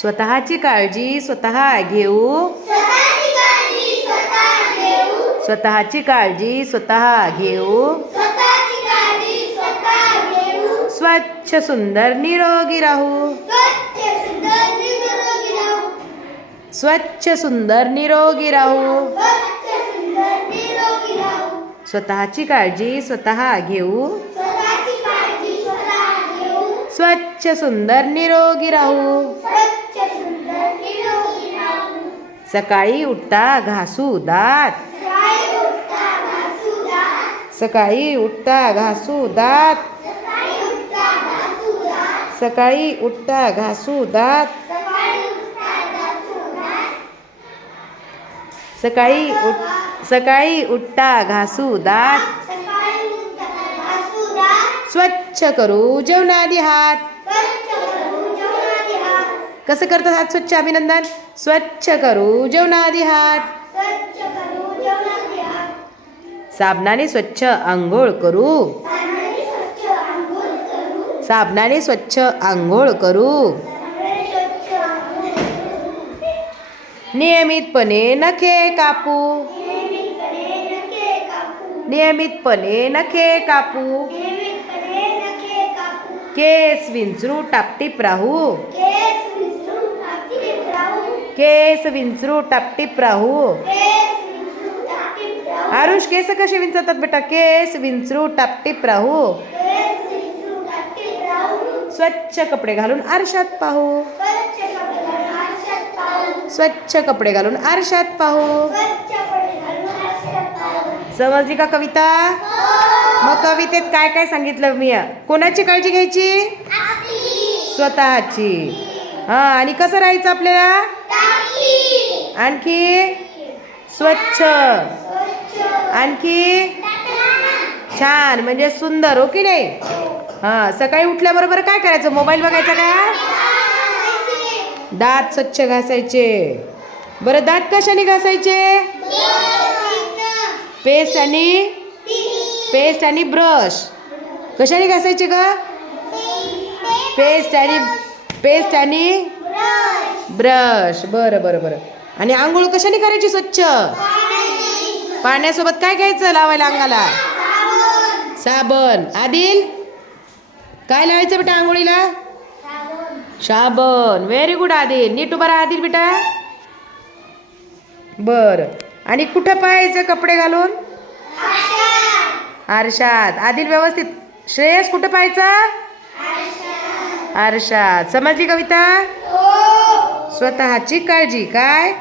स्वतःची काळजी स्वतः घेऊ. स्वतःची काळजी स्वतः घेऊ. स्वच्छ सुंदर निरोगी राहू. स्वच्छ सुंदर निरोगी राहू. स्वतःची काळजी स्वतः घेऊ. स्वच्छ सुंदर निरोगी राहू. सकाळी उठता घासू दात. सकाळी उठता घासू दात. सकाळी उठता घासू दात. सकाळी उठता घासू दात. स्वच्छ करू जेवणाआधी हात. कसं करतात हात स्वच्छ? अभिनंदन. स्वच्छ करू जेवणाआधी हात. साबणाने स्वच्छ आंघोळ करू. साबणाने स्वच्छ आंघोळ करू. नियमितपणे नखे कापू. नियमितपणे नखे कापू. केस विंचरू टापटीप राहू. केस विंचरू टापटीप राहू. आरुष केस कसे विंचरतात बेटा? केस विंचरू टापटीप राहू. स्वच्छ कपडे घालून आरशात पाहू. स्वच्छ कपडे घालून आरशात पाहू. समजली का कविता? मग कवितेत काय काय सांगितलं मी? कोणाची काळजी घ्यायची? स्वतःची. हा, आणि कसं राहायचं आपल्याला? आणखी स्वच्छ. आणखी छान, म्हणजे सुंदर. हो की नाही? हा, सकाळी उठल्याबरोबर काय करायचं? मोबाईल बघायचा का? दात स्वच्छ घासायचे. बरं, दात कशाने घासायचे? पेस्ट आणि ब्रश. कशाने घासायचे का? पेस्ट आणि ब्रश. बरं बरं बरं. आणि आंघोळ कशाने करायची स्वच्छ? पाण्यासोबत काय घ्यायचं लावायला अंगाला? साबण. आदिल काय लावायचं बेटा आंघोळीला? साबण. Very good Adil. नीट उभा राहा आदिल बेटा. बर. आणि कुठं पाहायचं कपडे घालून? आरशात. आदिल व्यवस्थित. श्रेयस कुठं पाहायचं? आरशात. समजली कविता? स्वतःची काळजी काय?